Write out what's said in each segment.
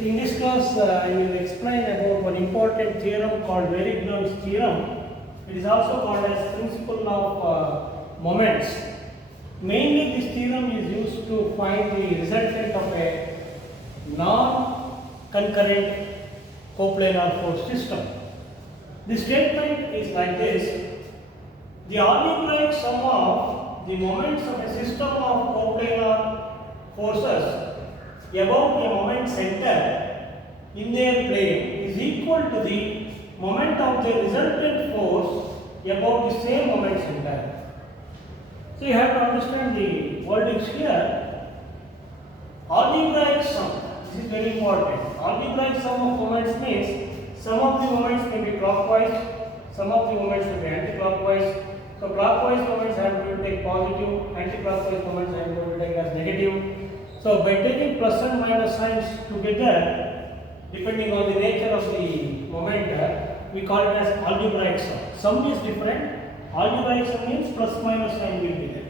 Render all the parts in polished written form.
So in this class, I will explain about one important theorem called Varignon's theorem. It is also called as principle of moments. Mainly, this theorem is used to find the resultant of a non-concurrent coplanar force system. The statement is like this: the algebraic sum of the moments of a system of coplanar forces about a moment center in their plane is equal to the moment of the resultant force about the same moment center. So you have to understand the wordings here. Algebraic sum, this is very important. Algebraic sum of moments means some of the moments may be clockwise, some of the moments will be anti-clockwise. So clockwise moments I am going to take positive, anti-clockwise moments I am going to take as negative. So by taking plus and minus signs together, depending on the nature of the moment, we call it as algebraic sum. Sum is different. Algebraic sum means plus minus sign will be there.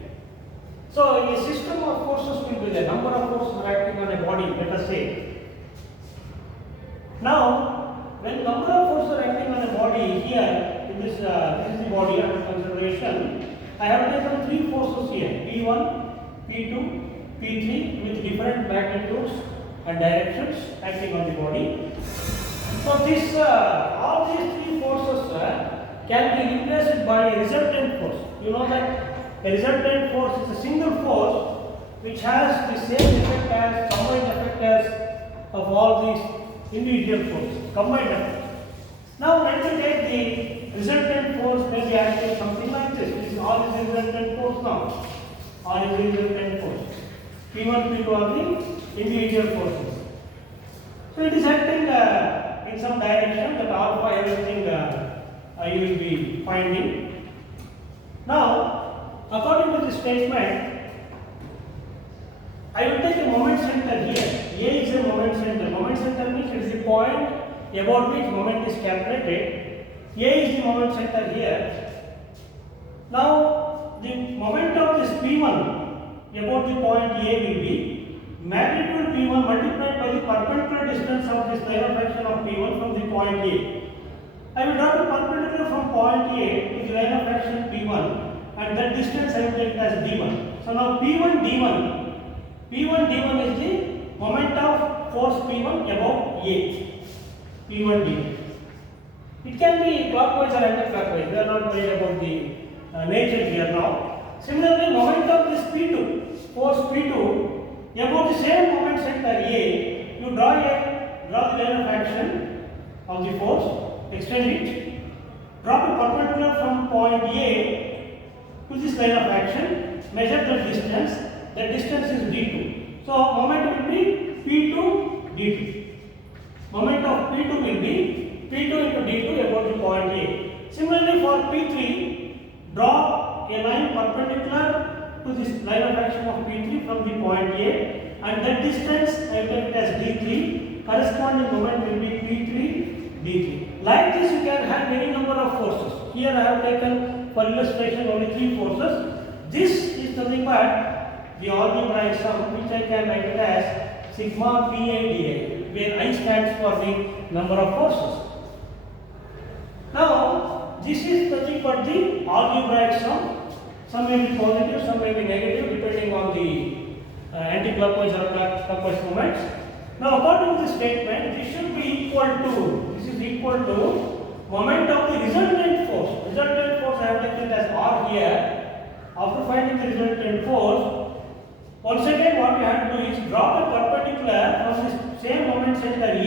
So a system of forces will be there. Number of forces are acting on a body, let us say. Now, when number of forces are acting on a body here, in this is the body under consideration, I have taken three forces here: P1, P2, P3 with different magnitudes and directions acting on the body. So this all these three forces can be replaced by a resultant force. You know that a resultant force is a single force which has the same effect as combined effect as of all these individual forces, combined effect. Now let me take the resultant force may be acting something like this. This is all is resultant force now. All is resultant force. P1, P2 are the individual forces. So it is acting in some direction, that alpha everything you will be finding. Now, according to the statement, I will take a moment center here. A is a moment center. Moment center means it is the point about which moment is calculated. A is the moment center here. Now, the moment of this P1 about the point A will be magnitude P1 multiplied by the perpendicular distance of this line of action of P1 from the point A. I will draw the perpendicular from point A to the line of action P1, and that distance I will take as D1. So now P1 D1 is the moment of force P1 above A. P1 D1. It can be clockwise or anti-clockwise. We are not worried about the nature here now. Similarly, moment of this P2, force P2, about the same moment center A, you draw the line of action of the force, extend it, drop a perpendicular from point A to this line of action, measure the distance. That distance is D2. So moment will be P2 D2. Moment of P2 will be P2 into D2 about the point A. Similarly, for P3, draw a line perpendicular to this line of action of P3 from the point A, and that distance I will take it as D3. Corresponding moment will be P3 D3. Like this, you can have any number of forces. Here I have taken for illustration only three forces. This is nothing but the algebraic sum, which I can write it as sigma Pi dA, where I stands for the number of forces. Now, this is nothing but the algebraic sum. Some may be positive, some may be negative, depending on the anti-clockwise or clockwise moments. Now, according to the statement, this should be equal to, this is equal to moment of the resultant force. Resultant force I have taken as R here. After finding the resultant force, once again what we have to do is drop a perpendicular from this same moment center A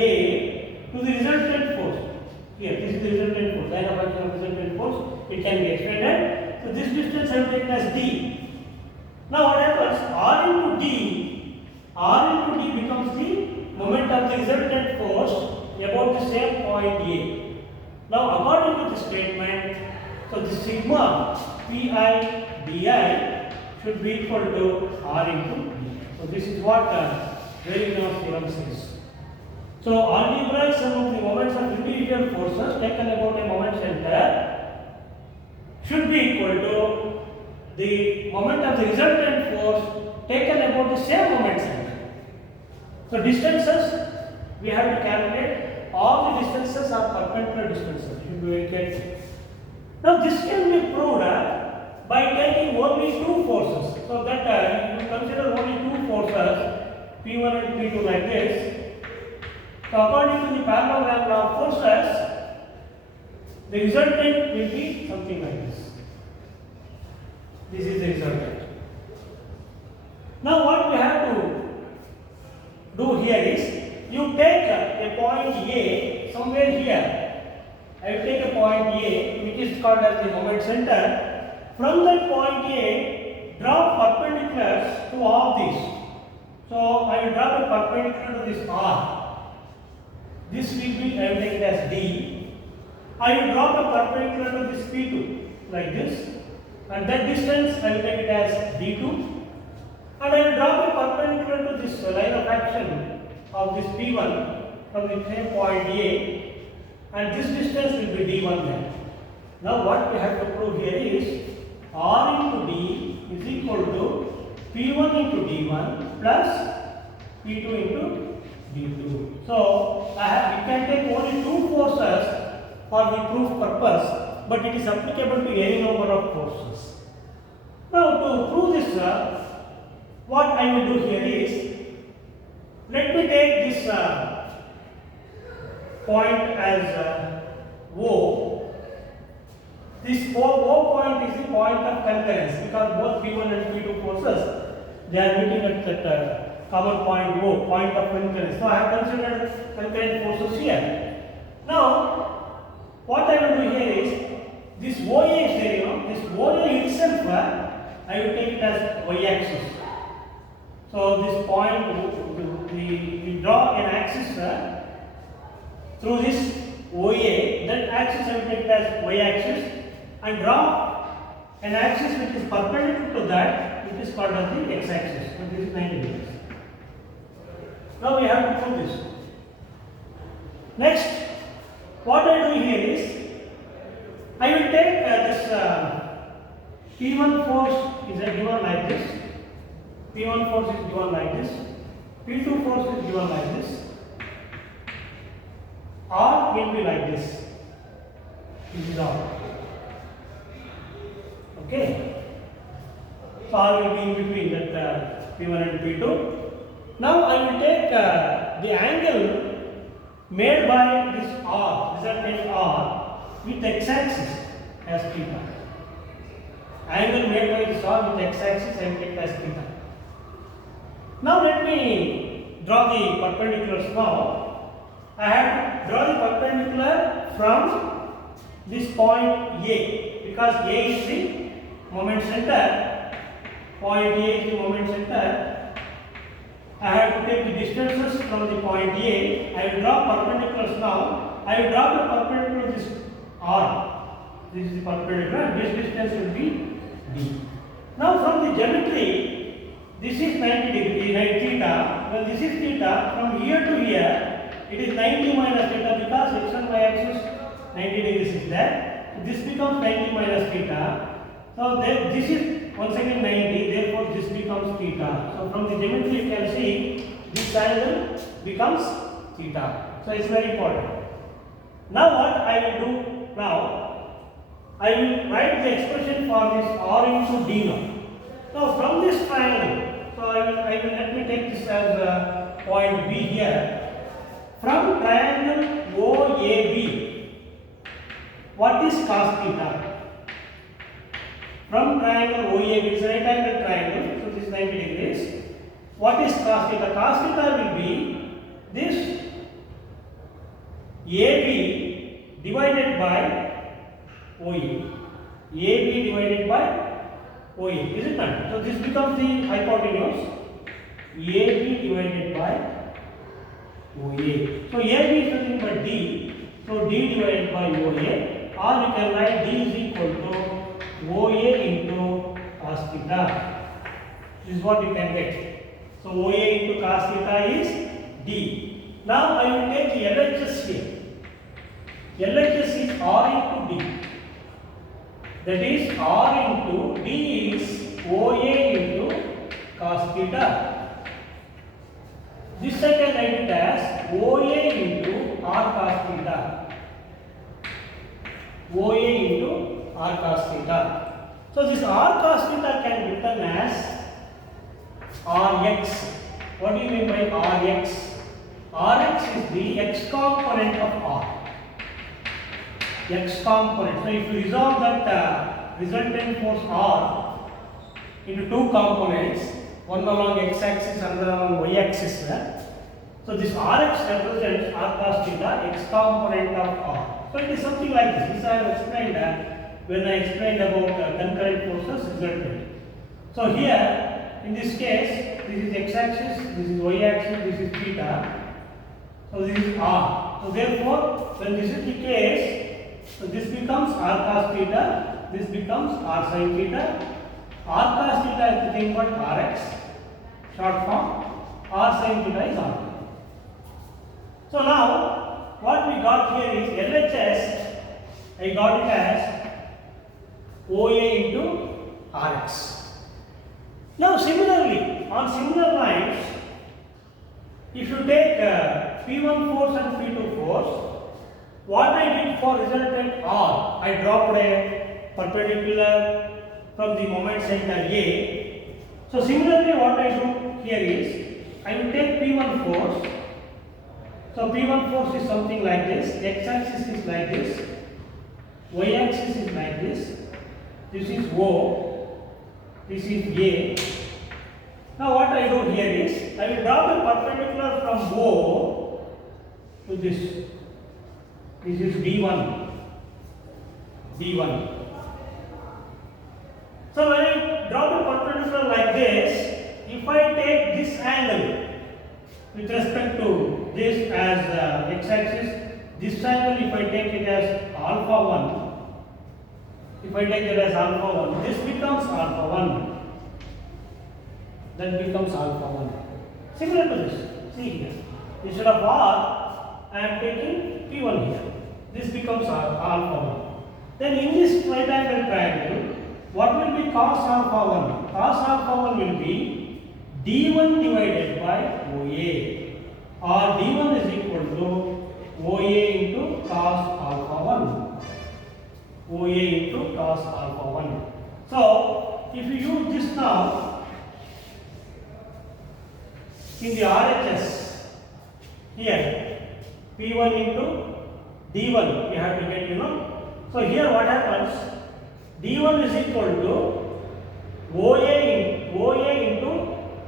to the resultant force. Here, this is the resultant force, line of action of resultant force. It can be extended. So this distance I will take as D. Now what happens? R into D becomes the moment of the resultant force about the same point A. Now according to the statement, so the sigma Pi Di should be equal to R into D. So this is what Varignon's theorem says. So algebraic sum of the moments of individual forces taken about a moment center should be equal to the moment of the resultant force taken about the same moment center. So distances we have to calculate all the distances are perpendicular distances. You get. Now this can be proved by taking only two forces. So that you consider only two forces, P1 and P2 like this. So according to the parallelogram law of forces, the resultant will be something like this. This is the resultant. Now what we have to do here is, you take a point A somewhere here. I will take a point A which is called as the moment center. From that point A, draw perpendiculars to all these. So I will draw a perpendicular to this R. This will be, I will take it as D. I will draw a perpendicular to this P2 like this, and that distance I will take it as D2. And I will draw a perpendicular to this line of action of this P1 from the same point A, and this distance will be D1 then. Now what we have to prove here is R into D is equal to P1 into D1 plus P2 into D2. So we can take only two forces for the proof purpose, but it is applicable to any number of forces. Now to prove this, what I will do here is, let me take this point as O. This O point is the point of concurrence, because both P1 and P2 forces, they are meeting at that common point O, point of concurrence. So I have considered concurrent forces here. Now what I will do here is, this OA is there, this OA itself, I will take it as y-axis. So this point, we draw an axis through this OA. That axis I will take it as y-axis, and draw an axis which is perpendicular to that, which is called as the x-axis. So this is 90 degrees. Now we have to prove this. Next, what I do here is, I will take this P1 force is given like this, P1 force is given like this, P2 force is given like this, R will be like this. This is R. Okay. So R will be in between that P1 and P2. Now I will take the angle made by this R, resultant R, with x-axis as theta. Angle made by this R with x-axis I will take as theta. Now let me draw the perpendiculars now. I have to draw the perpendicular from this point A, because A is the moment center. Point A is the moment center. I have to take the distances from the point A. I will draw perpendiculars now. I will draw the perpendicular to this R. This is the perpendicular. This distance will be D. Now from the geometry, this is 90 degree, 90 theta. Well, this is theta. From here to here, it is 90 minus theta, because x and y axis 90 degrees is there. So this becomes 90 minus theta. So this is once again 90, therefore this becomes theta. So from the geometry you can see this angle becomes theta. So it's very important. Now what I will do now, I will write the expression for this R into D now. Now from this triangle, so I will let me take this as point B here. From triangle OAB, what is cos theta? From triangle OAB, it's a right angle triangle, so this is 90 degrees. What is cos theta? Cos theta will be this AB divided by OA. AB divided by OA, is it not? So this becomes the hypotenuse. AB divided by OA. So AB is nothing but D. So D divided by OA, or you can write D is equal to OA into cos theta. This is what you can get. So OA into cos theta is D. Now I will take the LHS here. LHS is R into D. That is R into D is OA into cos theta. This I can write it as OA into R cos theta. OA into R cos theta. So this R cos theta can be written as Rx. What do you mean by Rx? Rx is the x component of R. X component. So if you resolve that resultant force R into two components, one along x axis, another along y axis. So this Rx represents R cos theta, x component of R. So it is something like this. This I have explained when I explained about concurrent forces resultant. So here, in this case, this is x axis, this is y axis, this is theta. So this is R. So therefore, when this is the case, so this becomes R cos theta, this becomes R sin theta. R cos theta is nothing but Rx, short form. R sin theta is R. So now, what we got here is LHS, I got it as OA into Rx. Now similarly, on similar lines, if you take P1 force and P2 force, what I did for resultant R, I dropped a perpendicular from the moment center A. So similarly what I do here is, I will take P1 force. So P1 force is something like this, x axis is like this, y axis is like this is O, this is A. Now what I do here is, I will draw a perpendicular from O to this. This is D1. So when I draw a perpendicular like this, if I take this angle with respect to this as x axis, this angle if I take it as alpha 1, if I take it as alpha 1, this becomes alpha 1. That becomes alpha 1. Similar to this. See here. Instead of R, I am taking P1 here. This becomes alpha 1. Then in this right angle triangle, what will be cos alpha 1? Cos alpha 1 will be D1 divided by OA. Or D1 is equal to OA into cos alpha 1. OA into cos alpha 1. So, if you use this now, in the RHS, here, P1 into D1, we have to get, So here what happens, D1 is equal to OA into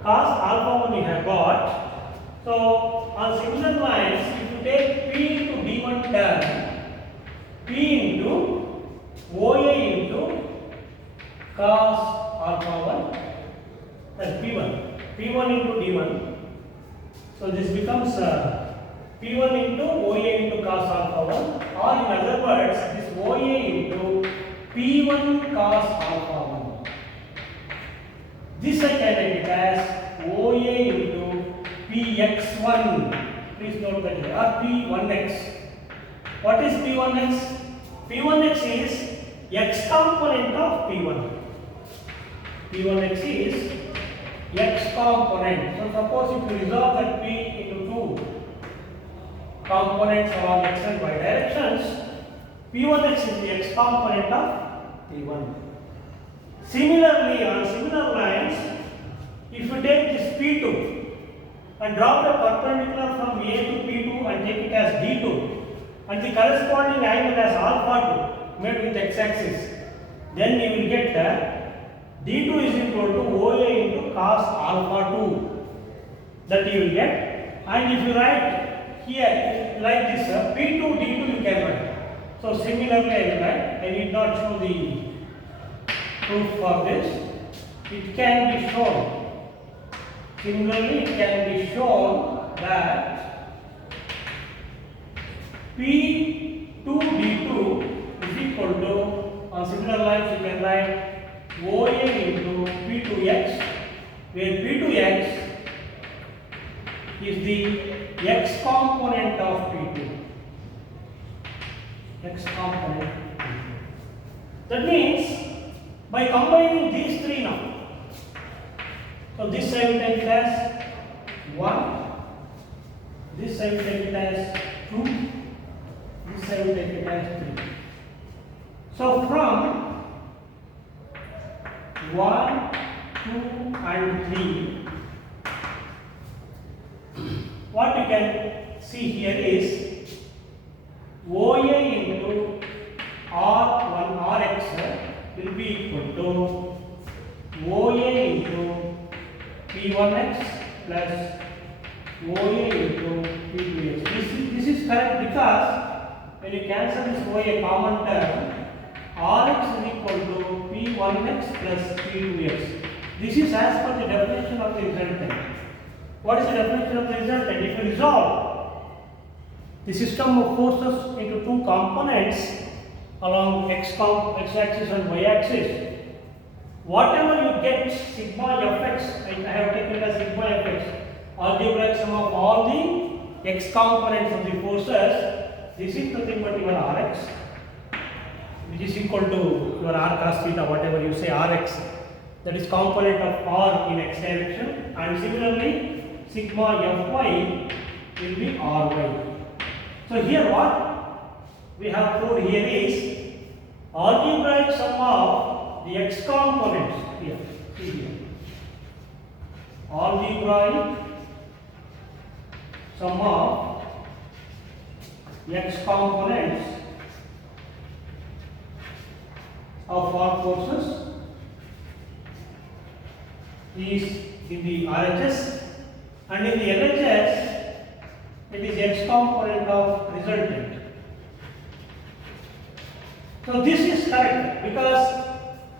cos alpha 1 we have got. So on similar lines, if you take P into D1 term, P into OA into cos alpha 1, that's P1. P1 into D1. So this becomes P1 into OA into cos alpha 1, or in other words, this OA into P1 cos alpha 1. This I can write it as OA into Px1. Please note that here, or P1x. What is P1x? P1x is x component of P1. P1x is x component. So suppose if you resolve that P into two components along x and y directions, P1x is the x component of P1. Similarly, on similar lines, if you take this P2 and drop a perpendicular from A to P2 and take it as D2 and the corresponding angle as alpha 2 made with x axis, then you will get that D2 is equal to OA into cos alpha 2. That you will get. And if you write here like this, P2 D2 you can write. So similarly I will write. I need not show the proof for this. It can be shown. Similarly it can be shown that P2 D2 is equal to, on similar lines you can write OA into P2x, where P2x is the x component of P2. X component. That means by combining these three now, so this I will take it as 1, This I will take it as 2. This I will take it as 3. So from 1, 2 and 3, what you can see here is OA into R1 Rx will be equal to OA into P1x plus OA into P2x. This is correct because when you cancel this OA common term, Rx is equal to P1x plus P2x. This is as per the definition of the resultant. What is the definition of the resultant? If you resolve the system of forces into two components along x-axis and y-axis, whatever you get sigma fx, I have taken as sigma fx, algebraic sum of all the x components of the forces, this is nothing but your Rx, which is equal to your r cos theta, whatever you say Rx, that is component of r in x direction, and similarly sigma fy will be ry. So here what we have proved here is algebraic sum of the x components here. See here. Algebraic sum of x components of all forces is in the RHS, and in the LHS it is x component of resultant. So this is correct because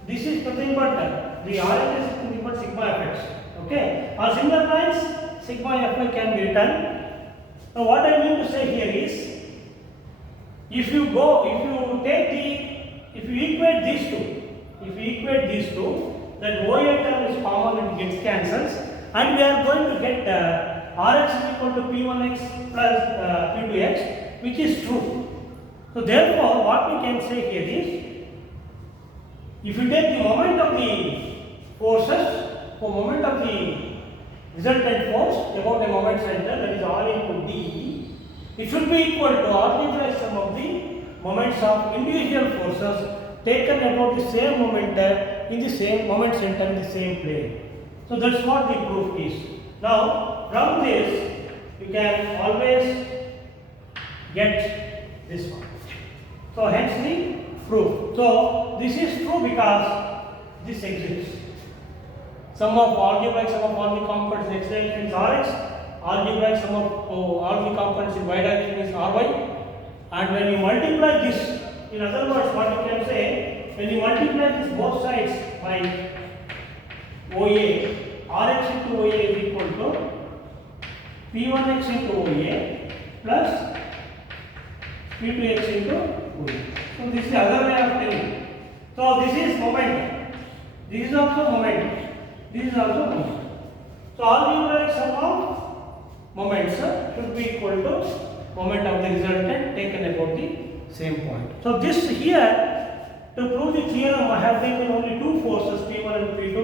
this is nothing but the RHS is nothing but sigma fx. Okay, on similar lines sigma fy can be written. Now what I mean to say here is, if you equate these two, then OA term is common and gets cancels, and we are going to get Rx is equal to P1x plus P2x, which is true. So therefore, what we can say here is, if you take the moment of the forces, for moment of the resultant force about a moment center, that is R into D, it should be equal to algebraic sum of the moments of individual forces taken about the same moment in the same moment center in the same plane. So that's what the proof is. Now from this you can always get this one. So hence the proof. So this is true because this exists. Sum of algebraic sum of all the components in x direction is Rx, algebraic sum of all the components in y direction is Ry, and when you multiply this, in other words, what you can say, when you multiply this both sides by OA, Rx into OA is equal to P1x into OA plus P2x into OA. So this is the other way of telling. So this is moment. This is also moment. This is also moment. So algebraic sum of moments should be equal to moment of the resultant taken about the same point. So this here, to prove the theorem, I have taken only two forces, P1 and P2,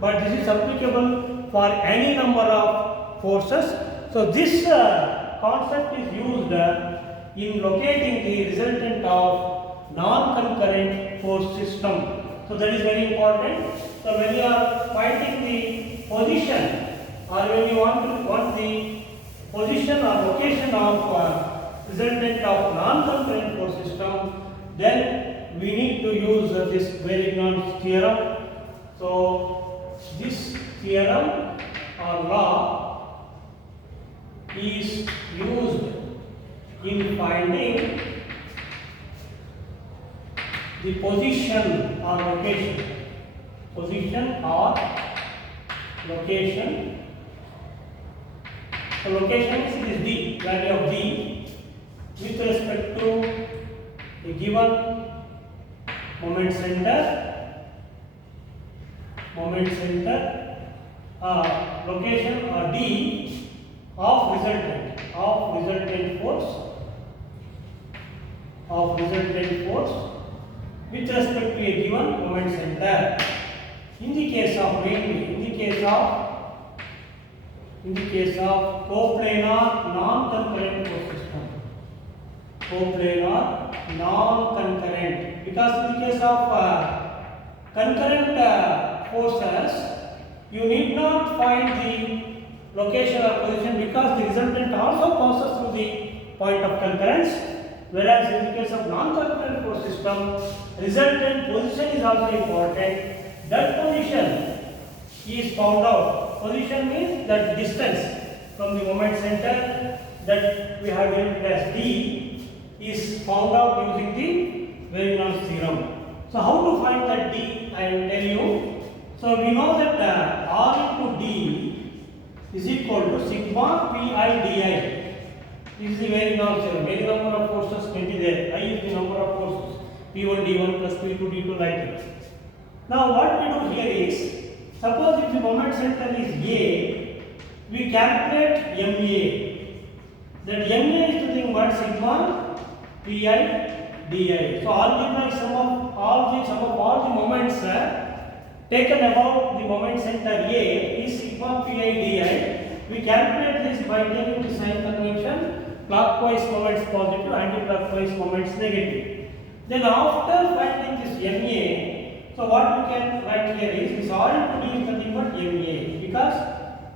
but this is applicable for any number of forces. So this concept is used in locating the resultant of non-concurrent force system. So that is very important. So when you are finding the position, or when you want the position or location of resultant of non-concurrent force system, then we need to use this Varignon's theorem. So this theorem or law is used in finding the position or location. Position or location. So location is D, value of D with respect to a given moment center, location or D of resultant force with respect to a given moment center. In the case of in the case of coplanar non-concurrent force system. Coplanar non-concurrent, because in the case of concurrent forces, you need not find the location or position because the resultant also passes through the point of concurrence, whereas in the case of non-concurrent force system, resultant position is also important. That position is found out. Position means that distance from the moment center that we have given as D is found out using the Varignon's theorem. So how to find that D? I will tell you. So we know that R into D is equal to sigma Pi Di. This is the Varignon's theorem. Very number of forces may be there. I is the number of forces. P1 D1 plus P2 D2 like that. Now what we do here is, suppose if the moment center is A, we calculate MA. That MA is nothing but sigma Pi Di. So algebraic sum of all the moments taken about the moment center A is sigma Pi Di. We calculate this by taking the sign convention: clockwise moments positive, anti-clockwise moments negative. Then after finding this MA, so what we can write here is this R into D is nothing but MA, because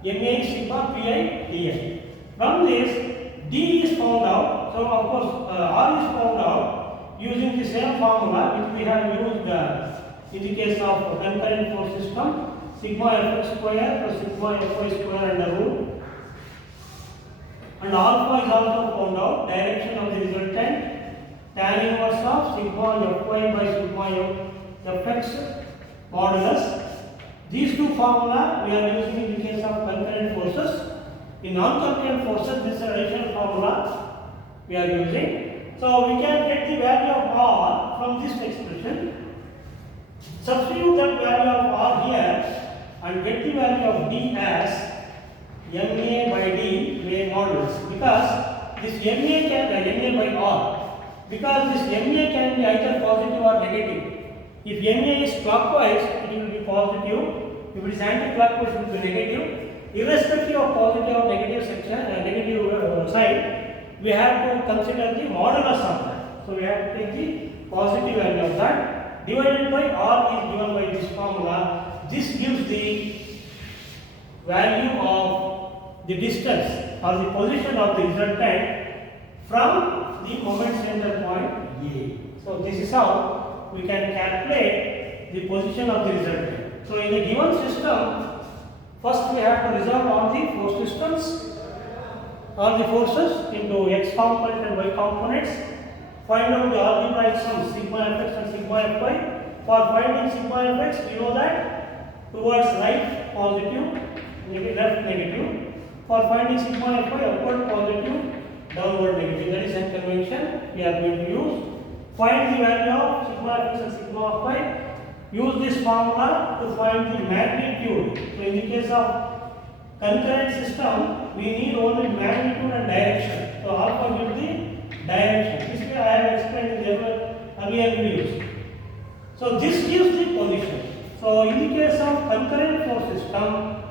MA is sigma Pi Di. From this, D is found out. So of course R is found out using the same formula which we have used in the case of concurrent force system: sigma Fx square plus sigma Fy square under root. And alpha is also found out. Direction of the resultant: tan inverse of sigma Fy by sigma Fx modulus. These two formula we are using in the case of concurrent forces. In non-concurrent forces, this is additional formula we are using. So we can get the value of R from this expression. Substitute that value of R here and get the value of D as MA by D may modulus, because this MA can MA by R, because this MA can be either positive or negative. If MA is clockwise, it will be positive. If it is anti-clockwise, it will be negative. Irrespective of positive or negative section, negative side, we have to consider the modulus of that. So we have to take the positive value of that divided by R is given by this formula. This gives the value of the distance or the position of the resultant from the moment center point A. So this is how we can calculate the position of the resultant. So in a given system, first we have to resolve all the force systems, all the forces into x component and y components. Find out the algebraic sums sigma Fx and sigma Fy. For finding sigma Fx, we know that towards right positive, left negative. For finding sigma Fy, upward positive, downward negative. That is a convention we are going to use. Find the value of sigma Fx and sigma Fy. Use this formula to find the magnitude. So in the case of concurrent system, we need only magnitude and direction. So alpha gives the direction. This way I have explained in the earlier videos. So this gives the position. So in the case of concurrent force system,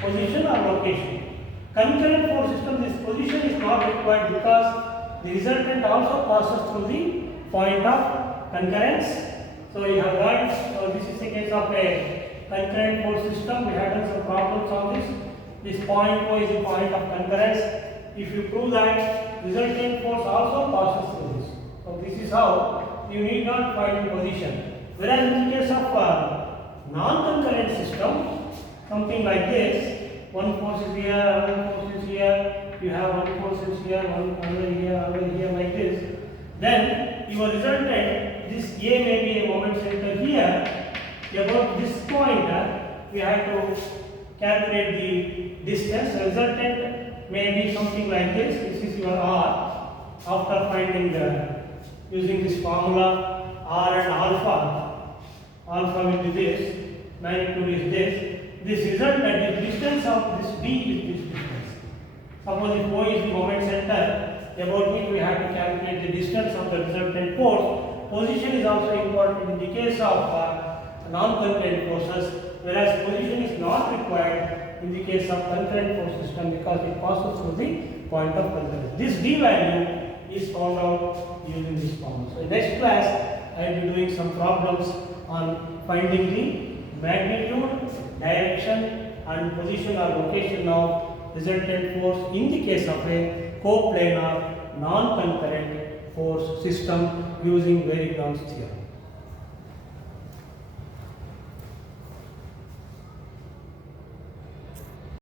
position or location. Concurrent force system, this position is not required because the resultant also passes through the point of concurrence. So you have learned, this is the case of a concurrent force system. We have done some problems on this. This point O is the point of concurrence. If you prove that resultant force also passes through this. So this is how you need not find the position. Whereas in the case of non-concurrent system, something like this, one force is here, another force is here, you have one force is here, one another here like this. Then your resultant, this A may be a moment center here. About this point, we have to calculate the distance. The resultant may be something like this. This is your R. After finding using this formula, R and alpha. Alpha will be this. Magnitude is this. This resultant, the distance of this D is this distance. Suppose if O is the moment center, about which we have to calculate the distance of the resultant force. Position is also important in the case of non-concurrent forces, whereas position is not required in the case of concurrent force system because it passes through the point of concurrence. This d value is found out using this formula. So in next class I will be doing some problems on finding the magnitude, direction and position or location of resultant force in the case of a coplanar non-concurrent force system using Varignon's theorem.